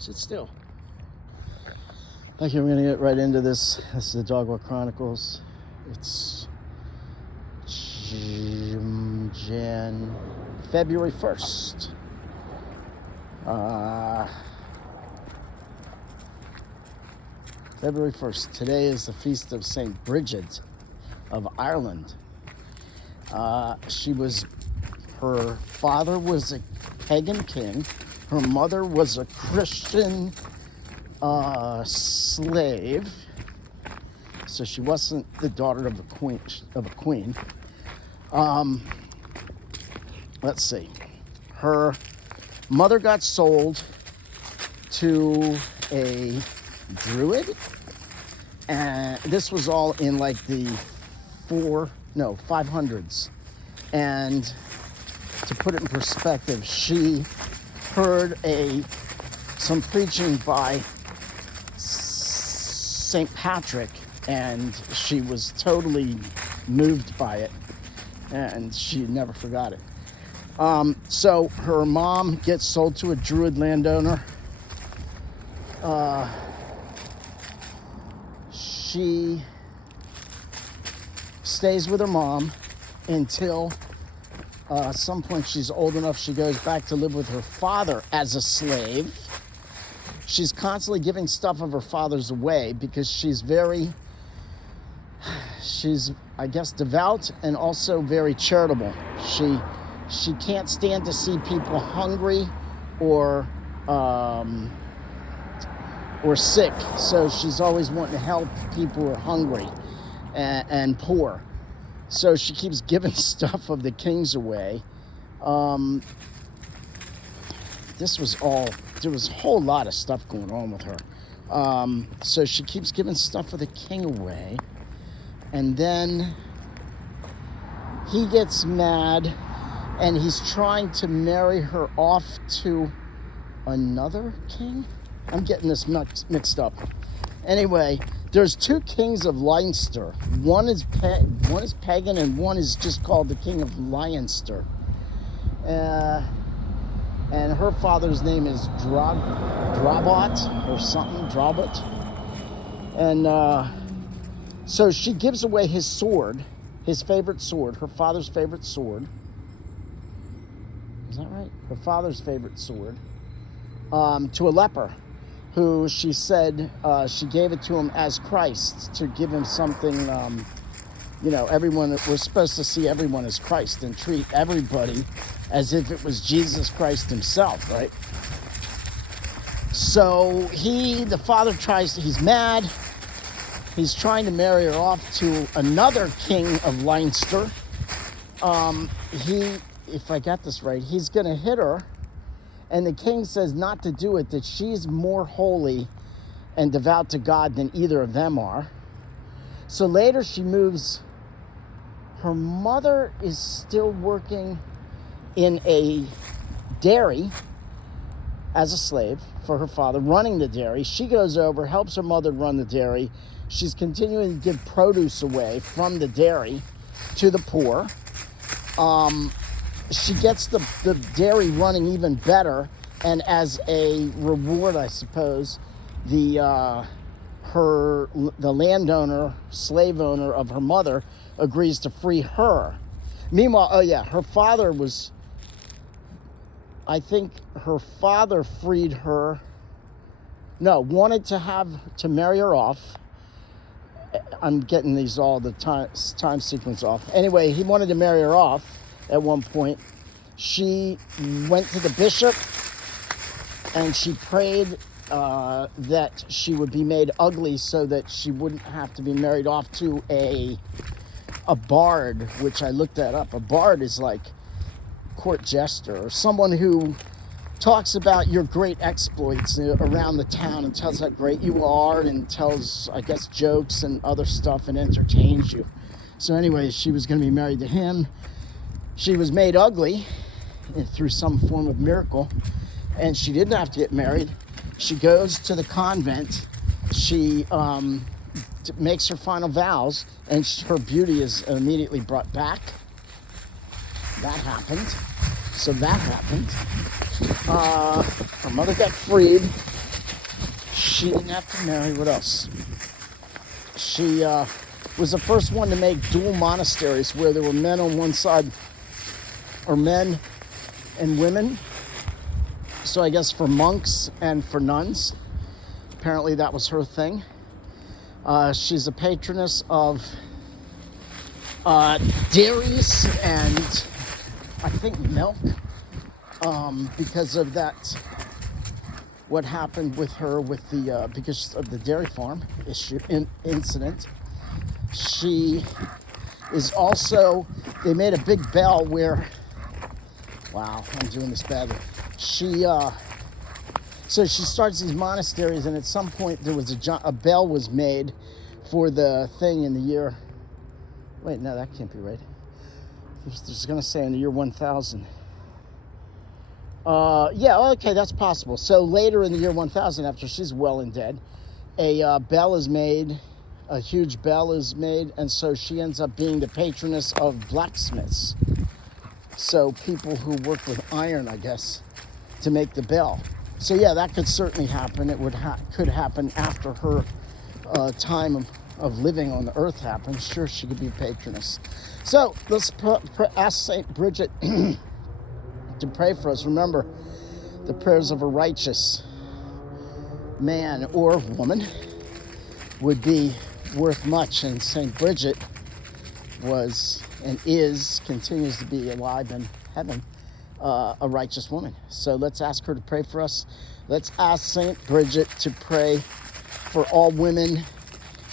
Sit still. Okay, we're gonna get right into this. This is the Dog Walk Chronicles. It's February 1st. February 1st. Today is the feast of St. Bridget of Ireland. Her father was a pagan king. Her mother was a Christian slave. So she wasn't the daughter of a queen. Let's see. Her mother got sold to a druid, and this was all in like the 500s. And to put it in perspective, she heard some preaching by St. Patrick, and she was totally moved by it, and she never forgot it. So her mom gets sold to a druid landowner. She stays with her mom until at some point she's old enough. She goes back to live with her father as a slave. She's constantly giving stuff of her father's away because she's I guess devout and also very charitable. She can't stand to see people hungry or sick, so she's always wanting to help people who are hungry and poor. So she keeps giving stuff of the king's away. There was a whole lot of stuff going on with her. So she keeps giving stuff of the king away. And then he gets mad and he's trying to marry her off to another king? I'm getting this mixed up. Anyway, there's two kings of Leinster. One is pagan and one is just called the King of Leinster. And her father's name is Drabot or something, Drabot. And so she gives away his sword, his favorite sword, her father's favorite sword. Is that right? Her father's favorite sword, to a leper, who she said she gave it to him as Christ, to give him something, everyone, we're supposed to see everyone as Christ and treat everybody as if it was Jesus Christ himself, right? So the father he's mad. He's trying to marry her off to another king of Leinster. If I got this right, he's gonna hit her. And the king says not to do it, that she's more holy and devout to God than either of them are. So later she moves. Her mother is still working in a dairy as a slave for her father, running the dairy. She goes over, helps her mother run the dairy. She's continuing to give produce away from the dairy to the poor. She gets the dairy running even better, and as a reward, I suppose, the landowner, slave owner of her mother, agrees to free her. Meanwhile, her father was, I think her father freed her. No, wanted to marry her off. I'm getting these all the time sequence off. Anyway, he wanted to marry her off. At one point, she went to the bishop and she prayed that she would be made ugly so that she wouldn't have to be married off to a bard, which I looked that up. A bard is like court jester, or someone who talks about your great exploits around the town and tells how great you are and tells, I guess, jokes and other stuff and entertains you. So anyway, she was going to be married to him. She was made ugly through some form of miracle, and she didn't have to get married. She goes to the convent. She makes her final vows, and her beauty is immediately brought back. That happened. So that happened. Her mother got freed. She didn't have to marry. What else? She was the first one to make dual monasteries where there were men on one side, or men and women. So I guess for monks and for nuns. Apparently that was her thing. She's a patroness of dairies and I think milk, because of that, what happened with her with the because of the dairy farm incident. She is also, they made a big bell where, wow, I'm doing this badly. So she starts these monasteries, and at some point there was a bell was made for the thing in the year, wait, no, that can't be right. I was gonna say in the year 1000. Yeah, okay, that's possible. So later in the year 1000, after she's well and dead, a bell is made, a huge bell is made, and so she ends up being the patroness of blacksmiths. So people who work with iron, I guess, to make the bell. So yeah, that could certainly happen. It could happen after her time of living on the earth happened. Sure, she could be a patroness. So let's ask Saint Bridget to pray for us. Remember, the prayers of a righteous man or woman would be worth much, and Saint Bridget was and continues to be alive in heaven, a righteous woman. So let's ask her to pray for us. Let's ask Saint Bridget to pray for all women,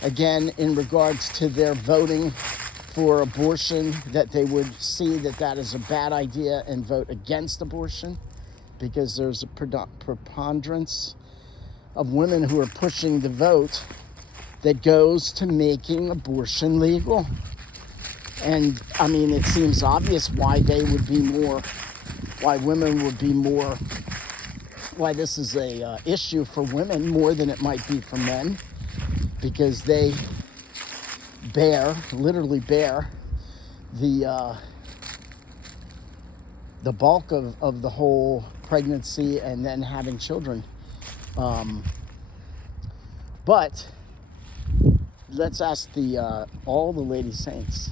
again, in regards to their voting for abortion, that they would see that that is a bad idea and vote against abortion, because there's a preponderance of women who are pushing the vote that goes to making abortion legal. And I mean, it seems obvious why they would be more, why women would be more, why this is a issue for women more than it might be for men, because they literally bear the bulk of the whole pregnancy and then having children. But let's ask all the lady saints,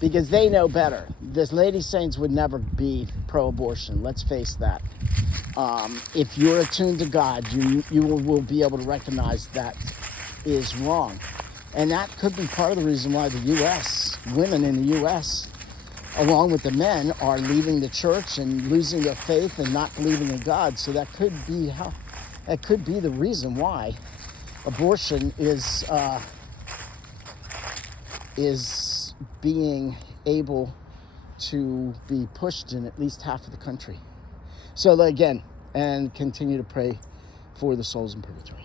because they know better. The lady saints would never be pro-abortion. Let's face that. If you're attuned to God, you will be able to recognize that is wrong. And that could be part of the reason why the U.S., women in the U.S., along with the men, are leaving the church and losing their faith and not believing in God. So that could be the reason why abortion is being able to be pushed in at least half of the country. So again, and continue to pray for the souls in purgatory.